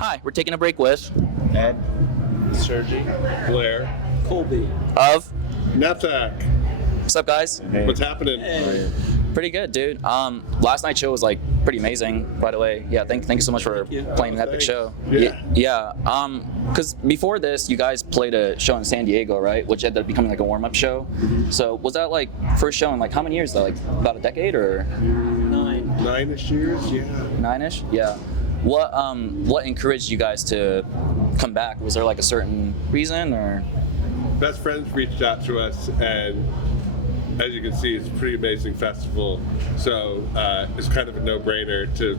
Hi, we're taking a break with Ed, Sergie, Blair, Colby. of Knapsack. What's up, guys? Hey. What's happening? Hey. Pretty good, dude. Last night's show was like pretty amazing, by the way. Yeah, thank you so much for you. playing the epic Thanks. show. Yeah. Yeah. Because before this, you guys played a show in San Diego, right? Which ended up becoming like a warm-up show. Mm-hmm. So was that like first show in like how many years though? Like about a decade or 9. 9-ish years, yeah. 9-ish? Yeah. What encouraged you guys to come back? Was there like a certain reason or? Best Friends reached out to us, and as you can see, it's a pretty amazing festival. So it's kind of a no-brainer to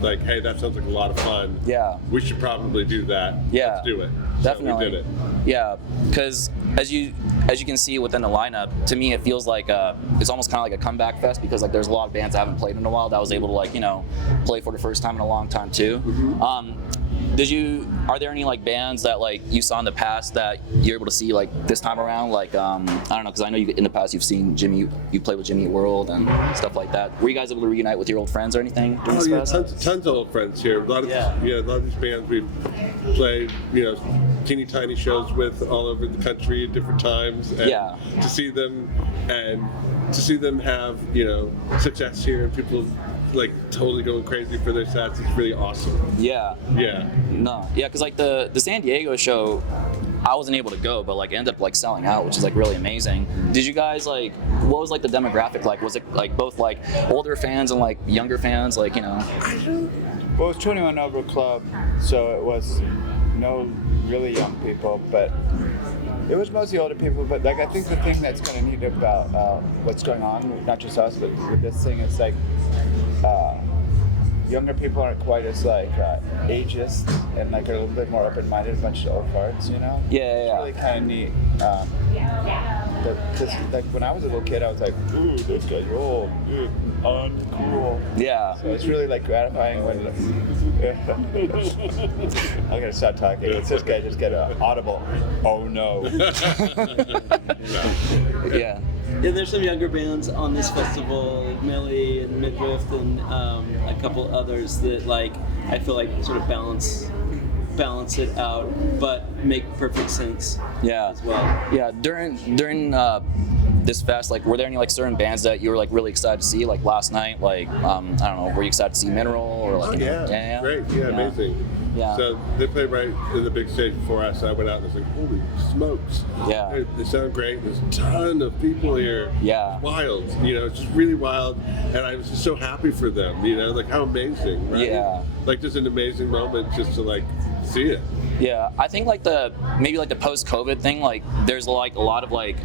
like, hey, that sounds like a lot of fun. Yeah. We should probably do that. Yeah. Let's do it. Definitely. So we did it. Yeah, because as you can see within the lineup, to me it feels like it's almost kind of like a comeback fest because like there's a lot of bands I haven't played in a while that I was able to like play for the first time in a long time too. Are there any like bands that like you saw in the past that you're able to see like this time around? Like I don't know, because I know in the past you've seen Jimmy, you played with Jimmy Eat World and stuff like that. Were you guys able to reunite with your old friends or anything? During this fest? Tons of old friends here. A lot of these bands we've played, teeny tiny shows with all over the country at different times. And to see them have success here and people like totally going crazy for their sets is really awesome. Yeah. Yeah. No. Yeah, because like the San Diego show, I wasn't able to go, but like ended up like selling out, which is like really amazing. Did you guys like? What was like the demographic like? Was it like both like older fans and like younger fans? Like Well, it was 21 over club, so it was no really young people, but it was mostly older people. But like I think the thing that's kind of neat about what's going on, not just us, but with this thing, it's like younger people aren't quite as like ageist and like are a little bit more open-minded, a bunch of old farts, Yeah. It's really kind of neat. Because like when I was a little kid, I was like, ooh, this guy's old, uncool. Yeah. So it's really like gratifying when I'm gonna stop talking. It's this guy just get an audible. Oh no. Yeah. Yeah, there's some younger bands on this festival, like Millie and Midriff and a couple others that like I feel like sort of balance it out, but make perfect sense. Yeah. As well. Yeah. During this fest, like, were there any like certain bands that you were like really excited to see? Like last night, like I don't know, were you excited to see Mineral or like? Yeah. Great. Yeah, amazing. Yeah. So they played right in the big stage before us. I went out and was like, holy smokes. Yeah. They sound great. There's a ton of people here. Yeah. Wild. It's just really wild. And I was just so happy for them, like how amazing, right? Yeah. Like just an amazing moment just to like see it. Yeah, I think like maybe the post-COVID thing, like there's like a lot of like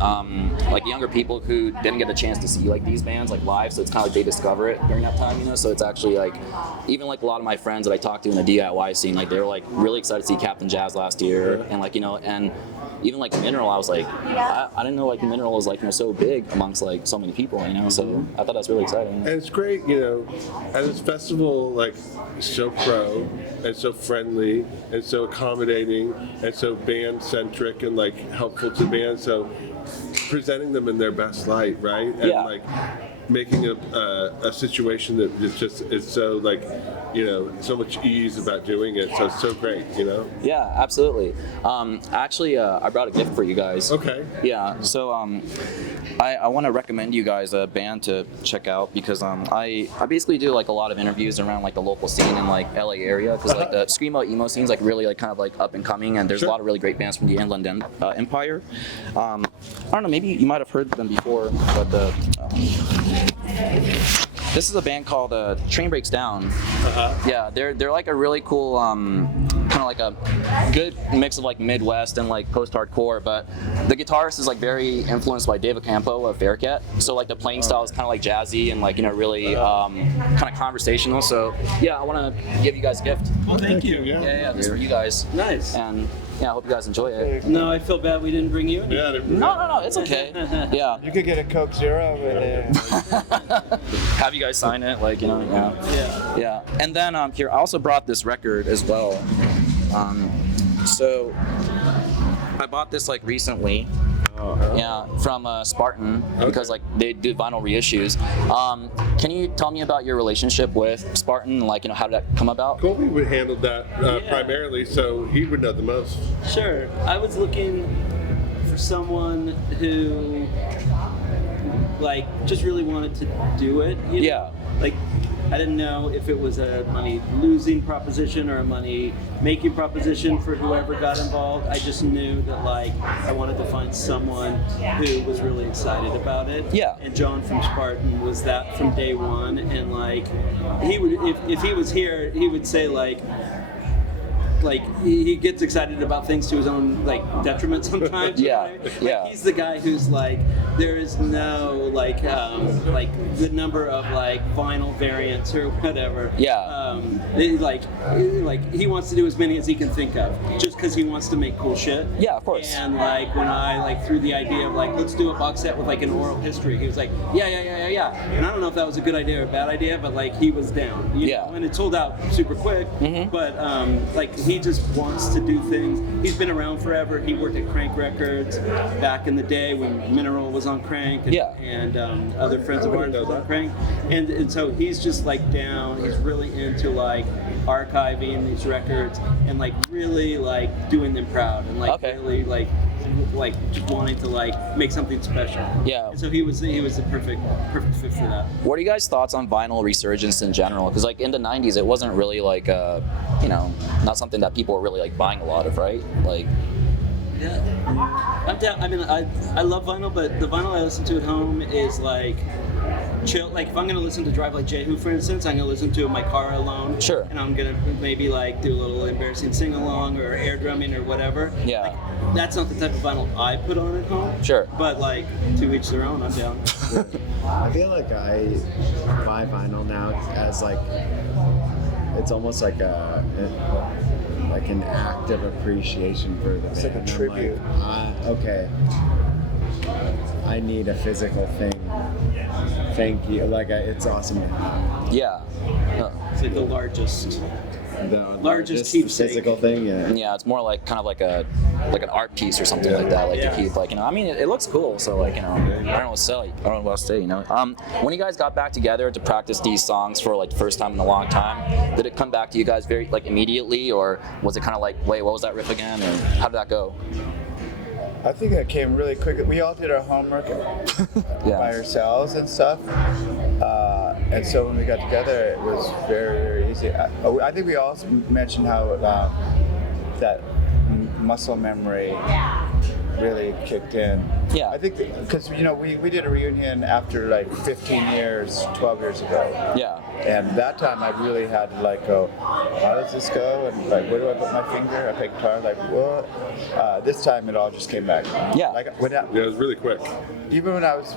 younger people who didn't get a chance to see like these bands like live, so it's kind of like they discover it during that time, So it's actually like even like a lot of my friends that I talked to in the DIY scene, like they were like really excited to see Captain Jazz last year, and like and even like Mineral, I was like I didn't know like Mineral was like so big amongst like so many people, So I thought that's really exciting. And it's great, at this festival, like so pro and so friendly and so accommodating and so band centric and like helpful to bands. So presenting them in their best light, right? And like making a situation that is so like so much ease about doing it. So it's so great, Yeah, absolutely. Actually, I brought a gift for you guys. Okay. Yeah. So I want to recommend you guys a band to check out because I basically do like a lot of interviews around like the local scene in like LA area because like the screamo emo scene's like really like kind of like up and coming, and there's a lot of really great bands from the Inland Empire. I don't know, maybe you might have heard them before, but this is a band called Train Breaks Down. Yeah, they're like a really cool kind of like a good mix of like Midwest and like post-hardcore, but the guitarist is like very influenced by Dave Ocampo of Faircat, so like the playing style is kind of like jazzy and like really kind of conversational. So yeah, I want to give you guys a gift. Well, thank you. Yeah, this is for you guys. Nice. And yeah, I hope you guys enjoy it. No, I feel bad we didn't bring you in. Yeah. No, it's okay. Yeah. You could get a Coke Zero with it. Have you guys sign it, like Yeah. And then here I also brought this record as well. So I bought this like recently. Yeah, from Spartan, because like they do vinyl reissues. Can you tell me about your relationship with Spartan? Like, how did that come about? Colby would handle that primarily, so he would know the most. Sure. I was looking for someone who, like, just really wanted to do it. You know? Yeah. Like, I didn't know if it was a money-losing proposition or a money-making proposition for whoever got involved. I just knew that, like, I wanted to find someone who was really excited about it. Yeah. And John from Spartan was that from day one. And, like, he would, if he was here, he would say, like he gets excited about things to his own detriment sometimes. Yeah, right? yeah. He's the guy who's like, there is no the number of vinyl variants or whatever. Yeah. He wants to do as many as he can think of, just because he wants to make cool shit. Yeah, of course. And when I threw the idea of let's do a box set with an oral history, he was like, yeah. And I don't know if that was a good idea or a bad idea, but he was down. You know? And it sold out super quick. Mm-hmm. But he just wants to do things. He's been around forever. He worked at Crank Records back in the day when Mineral was on Crank, and other friends of ours was on Crank, and so he's just down. He's really into archiving these records and really doing them proud and really just wanting to make something special. Yeah. And so he was the perfect fit for that. What are you guys' thoughts on vinyl resurgence in general? Because in the '90s, it wasn't really not something that people were really buying a lot of, right? Yeah, I'm down. I mean, I love vinyl, but the vinyl I listen to at home is chill. If I'm gonna listen to Drive Like Jehu, for instance, I'm gonna listen to it in my car alone. Sure. And I'm gonna maybe do a little embarrassing sing along or air drumming or whatever. Yeah. That's not the type of vinyl I put on at home. Sure. But to each their own. I'm down. I feel like I buy vinyl now as it's almost like an act of appreciation for the band. It's like a tribute. Okay, I need a physical thing. Thank you. It's awesome. Yeah. It's the largest. The largest keepsake. Physical thing. Yeah. Yeah, it's more kind of an art piece or something like that. To keep I mean, it looks cool. So I don't know what to say. I don't know what to say. When you guys got back together to practice these songs for the first time in a long time, did it come back to you guys very immediately, or was it kind of wait, what was that riff again, or how did that go? I think it came really quick. We all did our homework by ourselves and stuff. And so when we got together, it was very, very easy. I think we also mentioned how that muscle memory really kicked in. Yeah. I think because we did a reunion after 15 years, 12 years ago. Yeah. And that time I really had to go, how does this go? And where do I put my finger? I play guitar, what? This time it all just came back. Yeah. It was really quick. Even when I was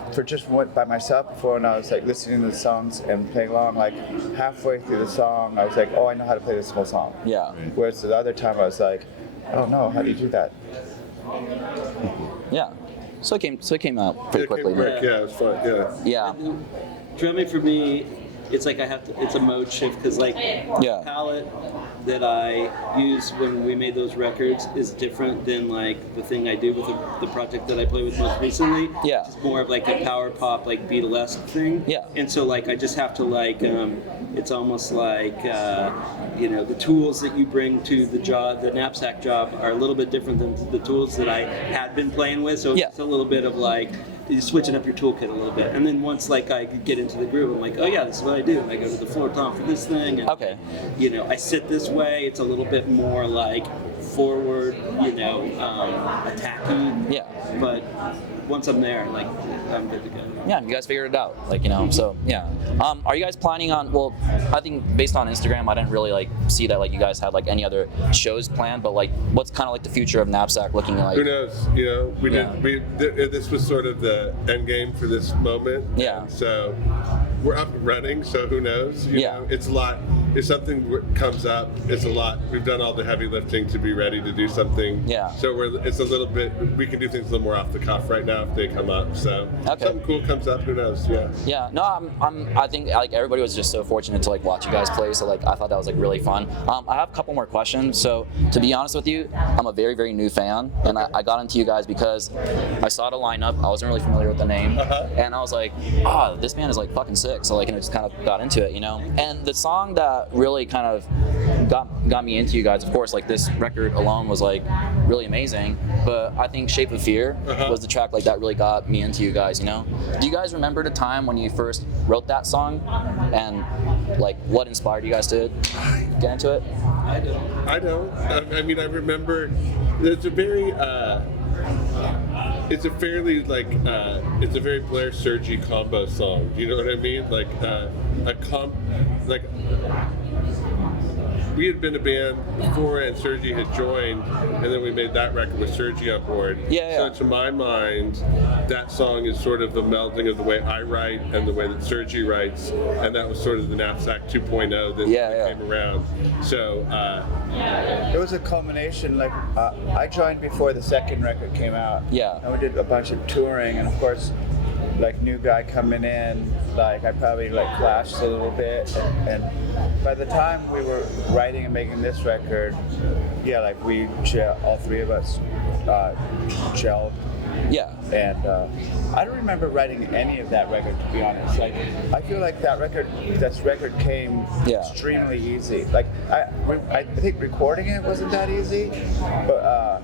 went by myself before, and I was listening to the songs and playing along, halfway through the song, I was oh, I know how to play this whole song. Yeah. Whereas the other time I was I don't know, how do you do that? Yeah. So it came out pretty quickly. Yeah, it was fun. Yeah. Yeah. Drumming for me, it's it's a mode shift because the palette that I use when we made those records is different than the thing I do with the project that I play with most recently. Yeah. It's more of a power pop Beatlesque thing. Yeah. And so I just have to it's almost the tools that you bring to the Knapsack job are a little bit different than the tools that I had been playing with. So it's a little bit of you're switching up your toolkit a little bit. And then once I get into the groove, I'm oh yeah, this is what I do. I go to the floor tom for this thing, and I sit this way. It's a little bit more forward, attacking. Yeah. But once I'm there, I'm good to go. Yeah, you guys figured it out, so yeah. Are you guys planning on? Well, I think based on Instagram, I didn't really see that you guys had any other shows planned. But what's kind of the future of Knapsack looking like? Who knows? We did. This was sort of the end game for this moment. Yeah. So we're up and running. So who knows? You know, it's a lot. If something comes up, it's a lot. We've done all the heavy lifting to be ready to do something. Yeah. So it's a little bit. We can do things a little more off the cuff right now if they come up. So something cool comes up. Who knows? Yeah. Yeah. No, I think like everybody was just so fortunate to like watch you guys play. So like I thought that was like really fun. I have a couple more questions. So to be honest with you, I'm a very, very new fan, and I got into you guys because I saw the lineup. I wasn't really familiar with the name, and I was like, this band is like fucking sick. So like, and I just kind of got into it, you know. And the song that really kind of got me into you guys, of course, like this record alone was like really amazing, but I think Shape of Fear was the track like that really got me into you guys, you know. Do you guys remember the time when you first wrote that song, and like what inspired you guys to get into it? I don't. I mean, I remember there's a very it's a fairly like it's a very Blair Sergie combo song. Do you know what I mean? Like we had been a band before, and Sergie had joined, and then we made that record with Sergie on board. So to my mind, that song is sort of the melding of the way I write and the way that Sergie writes, and that was sort of the Knapsack 2.0 that came around. So it was a culmination. Like I joined before the second record came out. And we did a bunch of touring, and of course, like new guy coming in, like I probably like clashed a little bit, and by the time we were writing and making this record, like we all three of us gelled. And I don't remember writing any of that record, to be honest. Like I feel like that record came extremely easy. Like I think recording it wasn't that easy, but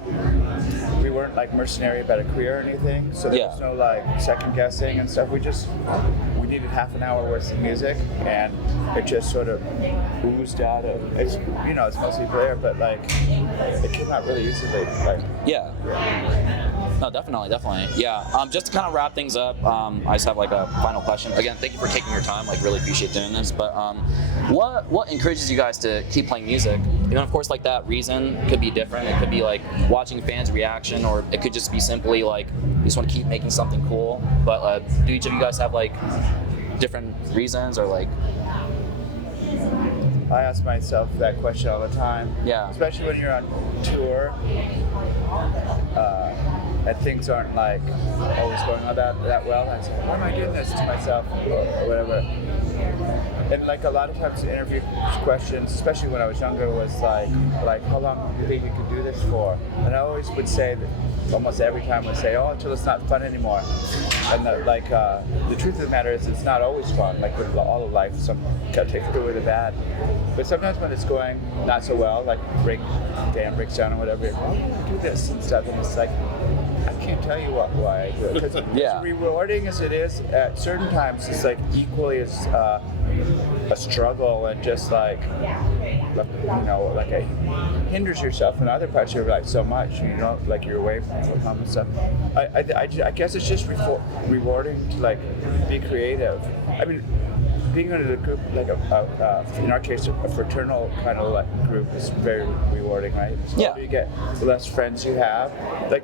we weren't like mercenary about a career or anything, so there was no like second guessing and stuff. We needed half an hour worth of music, and it just sort of oozed out of it's mostly Blair, but like it came out really easily. Like No, definitely. Just to kind of wrap things up, I just have like a final question. Again, thank you for taking your time. Like, really appreciate doing this. But what encourages you guys to keep playing music? And of course, like that reason could be different. It could be like watching fans' reaction, or it could just be simply like you just want to keep making something cool. But do each of you guys have like different reasons, or like? I ask myself that question all the time. Especially when you're on tour. And things aren't like always going on that well. I say, why am I doing this to myself or whatever? And like a lot of times the interview questions, especially when I was younger, was like how long do you think you could do this for? And I always would say that almost every time would say, until it's not fun anymore. And the truth of the matter is it's not always fun. Like with all of life, some gotta take the good with the bad. But sometimes when it's going not so well, like breaks down or whatever, you do this and stuff, and it's like, I can't tell you why I do it. Because as rewarding as it is, at certain times it's like equally as a struggle, and just like it hinders yourself in other parts of your life so much. Like you're away from home and stuff. I guess it's just rewarding to like be creative. I mean, being in a group like in our case, a fraternal kind of like group is very rewarding, right? So you get the less friends you have. Like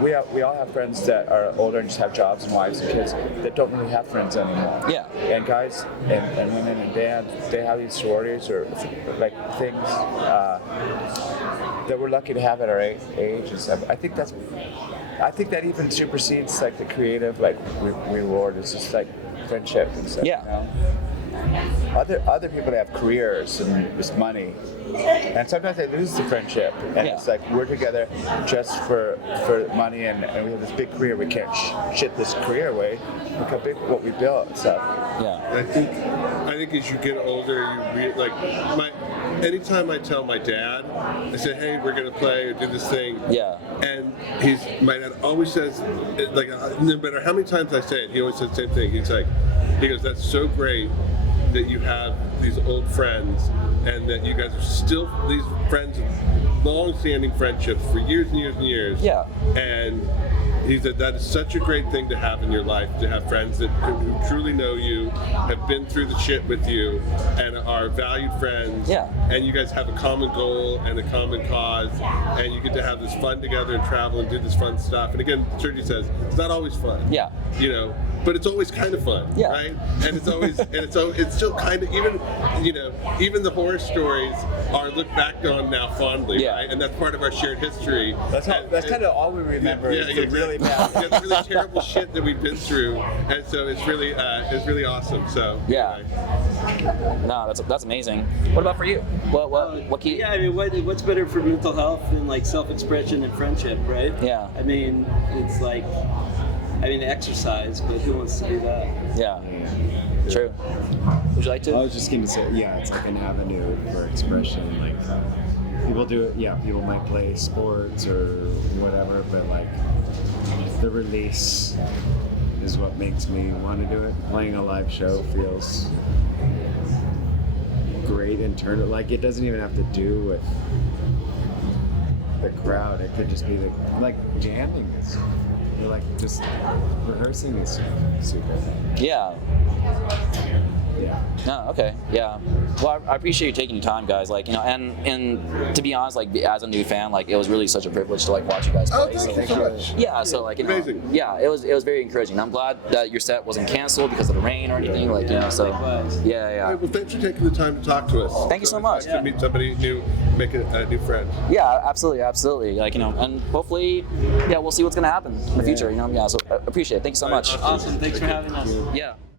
we all have friends that are older and just have jobs and wives and kids that don't really have friends anymore. And guys and women in bands, they have these sororities or like things that we're lucky to have at our age and stuff. I think that even supersedes like the creative like reward. It's just like friendship and stuff. Other people that have careers and just money, and sometimes they lose the friendship, and it's like we're together just for money, and we have this big career. We can't shit this career away. Look how big what we built and stuff. I think as you get older, anytime I tell my dad, I say, hey, we're gonna play or do this thing, and my dad always says, like, no matter how many times I say it, he always says the same thing. He goes, that's so great that you have these old friends, and that you guys are still these friends of long-standing friendships for years and years and years. And he said that is such a great thing to have in your life, to have friends that who truly know you, have been through the shit with you, and are valued friends. Yeah. And you guys have a common goal and a common cause, and you get to have this fun together and travel and do this fun stuff. And again, Sergie says it's not always fun. Yeah. You know, but it's always kind of fun. Yeah. Right. And it's always it's still kind of even the horror stories are looked back on now fondly. Yeah. Right. And that's part of our shared history. That's kind of all we remember. Yeah, is the really bad. yeah, the really terrible shit that we've been through, and so it's really awesome. So Yeah. anyway. No, that's amazing. What about for you? What key? Yeah, I mean, what's better for mental health than like self-expression and friendship, right? Yeah. I mean, it's like, exercise, but who wants to do that? Yeah. True. Would you like to? I was just going to say, yeah, it's like an avenue for expression. Like people do it. Yeah, people might play sports or whatever, but like the release is what makes me want to do it. Playing a live show feels great in turn. Like it doesn't even have to do with the crowd. It could just be like jamming is, or like just rehearsing is super. Yeah. Yeah. No, okay, yeah. Well, I appreciate you taking your time, guys. Like, and to be honest, like as a new fan, like it was really such a privilege to like watch you guys play. Oh, thank you so much. Yeah, so like Amazing. yeah, it was very encouraging. I'm glad that your set wasn't canceled because of the rain or anything. Like so Likewise. yeah, All yeah, right, well, thanks for taking the time to talk to us. Thank you so It's much. nice to meet somebody new, make a new friend. yeah, absolutely. Like and hopefully, yeah, we'll see what's gonna happen in the future. Yeah. So I appreciate it. Thank you so much. Awesome. Thanks for having us. Yeah.